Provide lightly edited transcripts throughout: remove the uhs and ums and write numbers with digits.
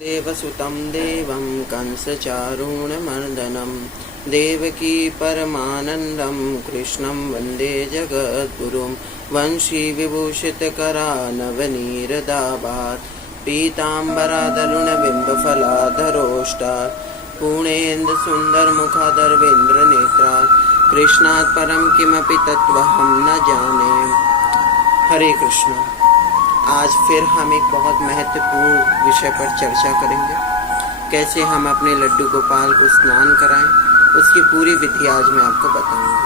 देवसुतं देवं कंसचारूणमर्दनं देवकी परमानन्दं कृष्णं वन्दे जगद्गुरुं वंशीविभूषितकरानवनीरदाभात् पीताम्बरादरुणबिम्बफलाधरोष्टात् पूर्णेन्दुसुन्दरमुखादरविन्द्रनेत्रात् कृष्णात् परं किमपि तत्त्वहं न जाने। हरे कृष्ण। आज फिर हम एक बहुत महत्वपूर्ण विषय पर चर्चा करेंगे, कैसे हम अपने लड्डू गोपाल को स्नान कराएं। उसकी पूरी विधि आज मैं आपको बताऊंगा।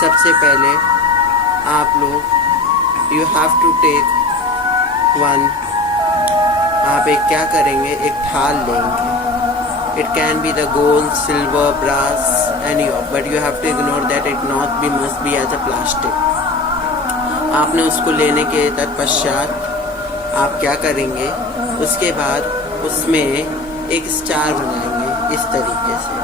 सबसे पहले आप लोग you have to take one, आप एक क्या करेंगे, एक थाल लेंगे। It can be the gold, silver, brass, any of, but you have to ignore that it not be must be as a plastic. आपने उसको लेने के तत्पश्चात आप क्या करेंगे, उसके बाद उसमें एक स्टार बनाएंगे इस तरीके से।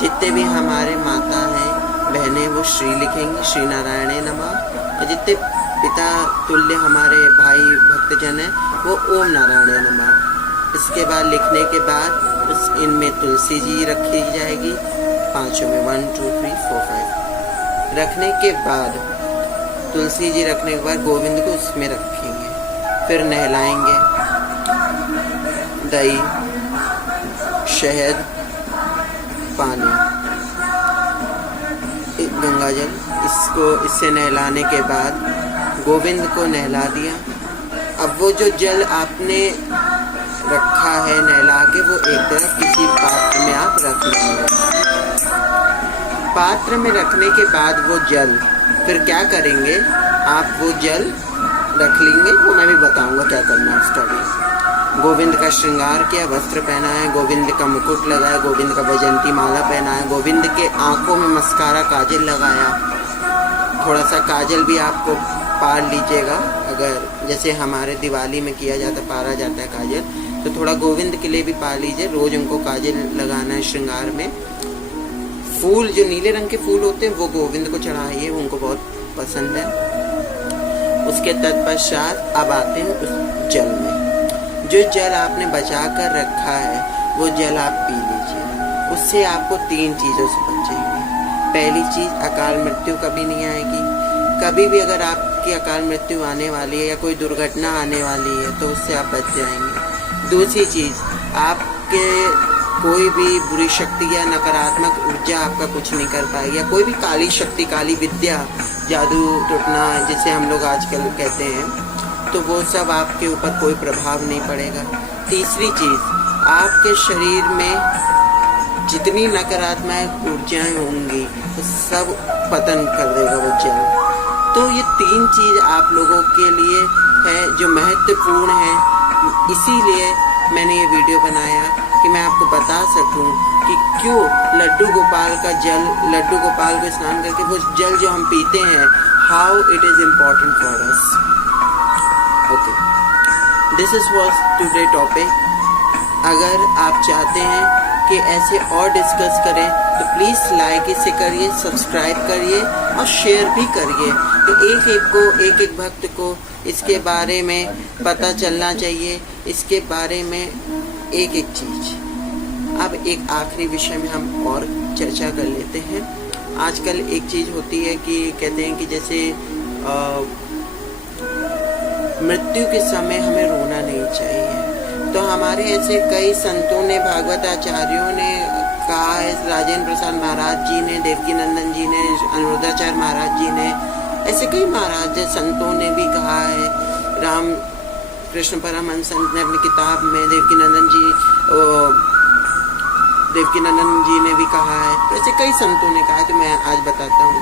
जितने भी हमारे माता हैं, बहनें, वो श्री लिखेंगे, श्री नारायणे नमः। और जितने पिता तुल्य हमारे भाई भक्तजन हैं, वो ओम नारायणे नमः। इसके बाद लिखने के बाद इनमें तुलसी जी रखी जाएगी, पांचों में 1 2 3 4 5 रखने के बाद तुलसी जी रखने के बाद गोविंद को उसमें रखेंगे। फिर नहलाएंगे, दही, शहद, पानी, गंगा जल, इससे नहलाने के बाद गोविंद को नहला दिया। अब वो जो जल आपने रखा है नहला के, वो एक तरफ किसी पात्र में आप रख लेंगे। पात्र में रखने के बाद वो जल फिर क्या करेंगे, आप वो जल रख लेंगे, वो मैं भी बताऊंगा क्या करना है उसका भी। गोविंद का श्रृंगार किया, वस्त्र पहना है, गोविंद का मुकुट लगाया, गोविंद का वैजयंती माला पहना है, गोविंद के आंखों में मस्कारा काजल लगाया। थोड़ा सा काजल भी आपको पार लीजिएगा, अगर जैसे हमारे दिवाली में किया जाता, पारा जाता है काजल, तो थोड़ा गोविंद के लिए भी पार लीजिए। रोज उनको काजल लगाना है श्रृंगार में। फूल जो नीले रंग के फूल होते हैं वो गोविंद को चढ़ाइए, उनको बहुत पसंद है। उसके तत्पश्चात अब आते हैं उस जल में। जो जल आपने बचा कर रखा है वो जल आप पी लीजिए। उससे आपको 3 चीज़ों से बचेंगे। पहली चीज़, अकाल मृत्यु कभी नहीं आएगी। कभी भी अगर आपकी अकाल मृत्यु आने वाली है या कोई दुर्घटना आने वाली है तो उससे आप बच जाएंगे। दूसरी चीज़, आपके कोई भी बुरी शक्ति या नकारात्मक ऊर्जा आपका कुछ नहीं कर पाएगी, या कोई भी काली शक्ति, काली विद्या, जादू टूटना जिसे हम लोग आजकल कहते हैं, तो वो सब आपके ऊपर कोई प्रभाव नहीं पड़ेगा। तीसरी चीज़, आपके शरीर में जितनी नकारात्मक ऊर्जाएं होंगी वो सब पतन कर देगा वो जल। तो ये 3 चीज़ आप लोगों के लिए है जो महत्वपूर्ण है। इसीलिए मैंने ये वीडियो बनाया कि मैं आपको बता सकूं कि क्यों लड्डू गोपाल का जल, लड्डू गोपाल को स्नान करके वो जल जो हम पीते हैं, how it is important for us. Okay, this is was today topic. अगर आप चाहते हैं कि ऐसे और डिस्कस करें तो प्लीज़ लाइक इसे करिए, सब्सक्राइब करिए और शेयर भी करिए। तो एक एक भक्त को इसके बारे में पता चलना चाहिए, इसके बारे में एक एक चीज़। अब एक आखिरी विषय में हम और चर्चा कर लेते हैं। आजकल एक चीज़ होती है कि कहते हैं कि जैसे मृत्यु के समय हमें रोना नहीं चाहिए। तो हमारे ऐसे कई संतों ने, भागवत आचार्यों ने कहा है, राजेंद्र प्रसाद महाराज जी ने, देवकी नंदन जी ने, अनुरुद्धाचार्य महाराज जी ने, ऐसे कई महाराज संतों ने भी कहा है। राम कृष्ण परमहंस ने अपनी किताब में देवकी नंदन जी ने भी कहा है। तो ऐसे कई संतों ने कहा है, तो मैं आज बताता हूँ।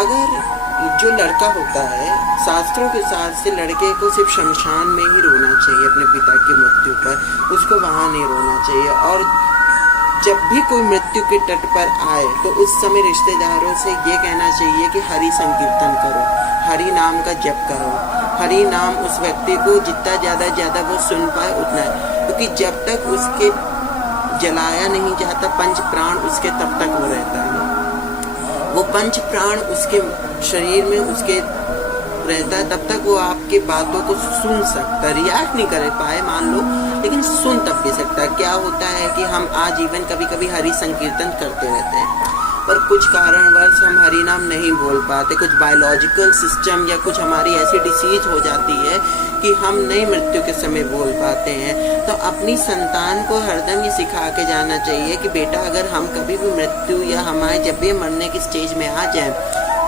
अगर जो लड़का होता है, शास्त्रों के हिसाब से लड़के को सिर्फ शमशान में ही रोना चाहिए अपने पिता की मृत्यु पर, उसको वहाँ नहीं रोना चाहिए। और जब भी कोई मृत्यु के तट पर आए तो उस समय रिश्तेदारों से ये कहना चाहिए कि हरि संकीर्तन करो, हरि नाम का जप करो। हरि नाम उस व्यक्ति को जितना ज़्यादा वो सुन पाए उतना है, क्योंकि जब तक उसके जलाया नहीं जाता पंच प्राण उसके, तब तक वो रहता है। वो पंच प्राण उसके शरीर में उसके रहता है, तब तक वो आपके बातों को सुन सकता, रिएक्ट नहीं कर पाए। मान लो लेकिन सुन तब भी सकता है। क्या होता है कि हम आजीवन कभी कभी हरि संकीर्तन करते रहते हैं, पर कुछ कारणवश हम हरि नाम नहीं बोल पाते, कुछ बायोलॉजिकल सिस्टम या कुछ हमारी ऐसी डिसीज हो जाती है कि हम नहीं मृत्यु के समय बोल पाते हैं। तो अपनी संतान को हरदम ये सिखा के जाना चाहिए कि बेटा अगर हम कभी भी मृत्यु या हमारे जब भी मरने की स्टेज में आ जाएं,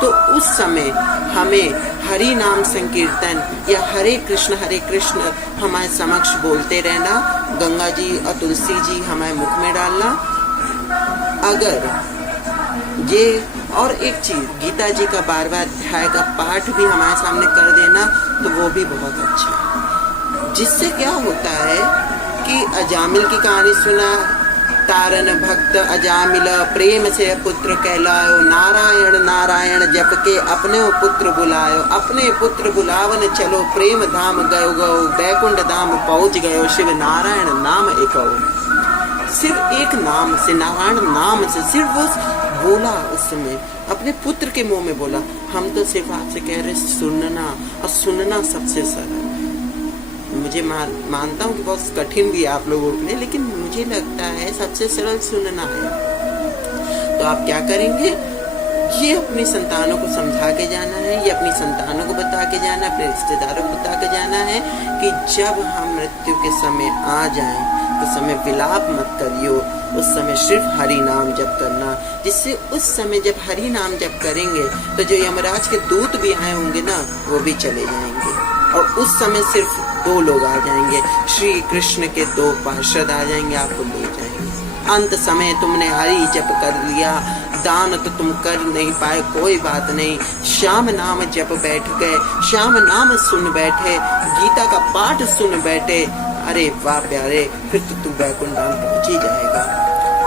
तो उस समय हमें हरि नाम संकीर्तन या हरे कृष्ण हमारे समक्ष बोलते रहना, गंगा जी और तुलसी जी हमारे मुख में डालना। अगर ये और एक चीज गीता जी का 12वां अध्याय का पाठ भी हमारे सामने कर देना, तो वो भी बहुत अच्छा है। जिससे क्या होता है कि अजामिल की कहानी सुना, तारन भक्त अजामिल प्रेम से पुत्र कहलायो, नारायण नारायण जप के अपने पुत्र बुलायो, अपने पुत्र बुलावन चलो, प्रेम धाम गयो गयो, बैकुंठ धाम पहुंच गयो, शिव नारायण नाम एको। सिर्फ एक नाम से, नारायण नाम से सिर्फ वो बोला, उस समय अपने पुत्र के मुंह में बोला। हम तो सिर्फ आपसे कह रहे सुनना, और सुनना सबसे सरल। मुझे मानता हूँ कि बहुत कठिन भी है आप लोगों के लिए, लेकिन मुझे लगता है सबसे सरल सुनना है। तो आप क्या करेंगे, ये अपनी संतानों को समझा के जाना है, ये अपनी संतानों को बता के जाना है, अपने रिश्तेदारों को बता के जाना है कि जब हम मृत्यु के समय आ जाएं तो समय विलाप मत करियो, उस समय सिर्फ हरि नाम जप करना। जिससे उस समय जब हरि नाम जप करेंगे तो जो यमराज के दूत भी आए होंगे ना, वो भी चले जाएंगे, और उस समय सिर्फ 2 लोग आ जाएंगे, श्री कृष्ण के 2 पार्षद आ जाएंगे, आपको ले जाएंगे। अंत समय तुमने हरि जप कर लिया, दान तो तुम कर नहीं पाए, कोई बात नहीं, श्याम नाम जप बैठ गए, श्याम नाम सुन बैठे, गीता का पाठ सुन बैठे, अरे वाह प्यारे, फिर तो तू बैकुंठ धाम पहुंच ही जाएगा।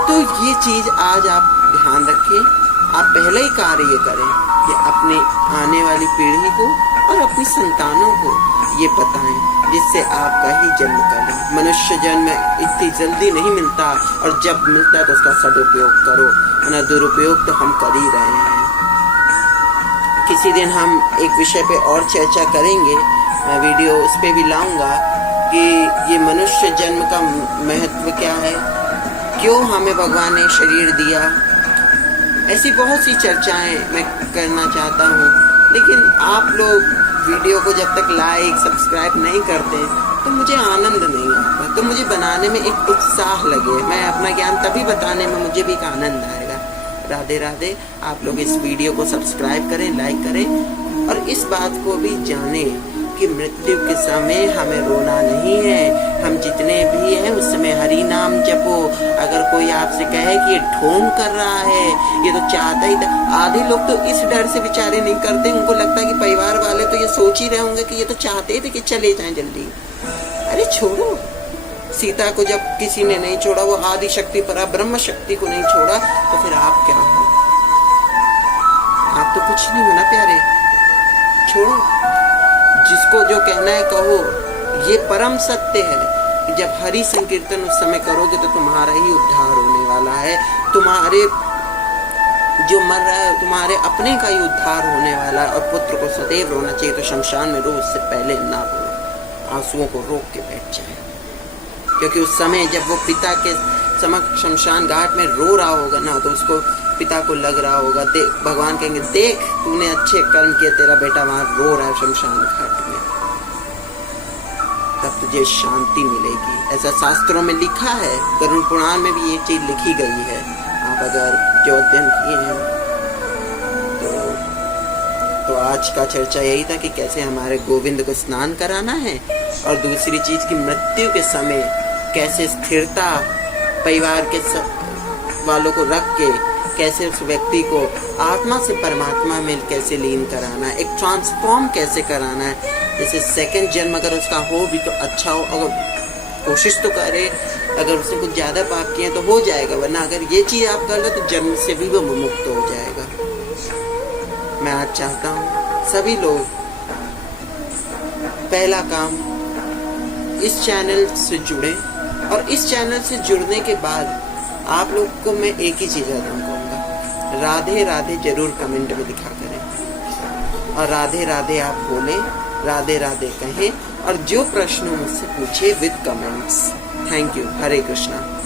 तो ये चीज आज आप ध्यान रखें, आप पहले ही कार्य करें कि अपने आने वाली पीढ़ी को और अपनी संतानों को ये बताएं, जिससे आपका ही जन्म करें। मनुष्य जन्म इतनी जल्दी नहीं मिलता, और जब मिलता है तो उसका सदुपयोग करो, वरना दुरुपयोग तो हम कर ही रहे हैं। किसी दिन हम एक विषय पे और चर्चा करेंगे, मैं वीडियो उस पे भी लाऊंगा कि ये मनुष्य जन्म का महत्व क्या है, क्यों हमें भगवान ने शरीर दिया। ऐसी बहुत सी चर्चाएं मैं करना चाहता हूँ, लेकिन आप लोग वीडियो को जब तक लाइक सब्सक्राइब नहीं करते तो मुझे आनंद नहीं आता, तो मुझे बनाने में एक उत्साह लगे, मैं अपना ज्ञान तभी बताने में मुझे भी एक आनंद आएगा। राधे राधे। आप लोग इस वीडियो को सब्सक्राइब करें, लाइक करें, और इस बात को भी जानें कि मृत्यु के समय हमें रोना नहीं है। हम जितने भी हैं उस समय हरि नाम जपो। अगर कोई आपसे कहे कि ये ढोंग कर रहा है, ये तो चाहता ही था, आधे लोग तो इस डर से बेचारे नहीं करते, उनको लगता है कि परिवार वाले तो ये सोच ही रहे होंगे कि ये तो चाहते थे कि चले जाएं जल्दी। अरे छोड़ो, सीता को जब किसी ने नहीं छोड़ा, वो आदि शक्ति पर ब्रह्म शक्ति को नहीं छोड़ा, तो फिर आप क्या हो? आप तो कुछ नहीं हो ना प्यारे, छोड़ो। जिसको जो कहना है कहो, ये परम सत्य है कि जब हरि संकीर्तन उस समय करोगे तो तुम्हारा ही उद्धार होने वाला है, तुम्हारे जो मर रहा है तुम्हारे अपने का ही उद्धार होने वाला है। और पुत्र को सदैव रोना चाहिए, तो शमशान में रो, उससे पहले ना रो, आंसुओं को रोक के बैठ जाए, क्योंकि उस समय जब वो पिता के समक्ष शमशान घाट में रो रहा होगा ना, तो उसको पिता को लग रहा होगा, देख भगवान कहेंगे देख तूने अच्छे कर्म किए, तेरा बेटा वहां रो रहा है शमशान घाट में, तब तुझे शांति मिलेगी। ऐसा शास्त्रों में लिखा है, गरुड़ पुराण में भी ये चीज लिखी गई है। आप अगर जो अध्ययन किए हैं तो आज का चर्चा यही था कि कैसे हमारे गोविंद को स्नान कराना है, और दूसरी चीज की मृत्यु के समय कैसे स्थिरता परिवार के वालों को रख के कैसे उस व्यक्ति को आत्मा से परमात्मा में कैसे लीन कराना है, एक ट्रांसफॉर्म कैसे कराना है। जैसे सेकंड जन्म अगर उसका हो भी तो अच्छा हो, अगर कोशिश तो करे, अगर उसने कुछ ज्यादा पाप किए तो हो जाएगा, वरना अगर ये चीज आप कर लो तो जन्म से भी वो मुक्त हो जाएगा। मैं आज चाहता हूँ सभी लोग, पहला काम इस चैनल से जुड़े, और इस चैनल से जुड़ने के बाद आप लोग को मैं एक ही चीज कहूँगा, राधे राधे जरूर कमेंट में लिखा करें, और राधे राधे आप बोलें, राधे राधे कहें, और जो प्रश्न मुझसे पूछे with comments. Thank you. Hare Krishna.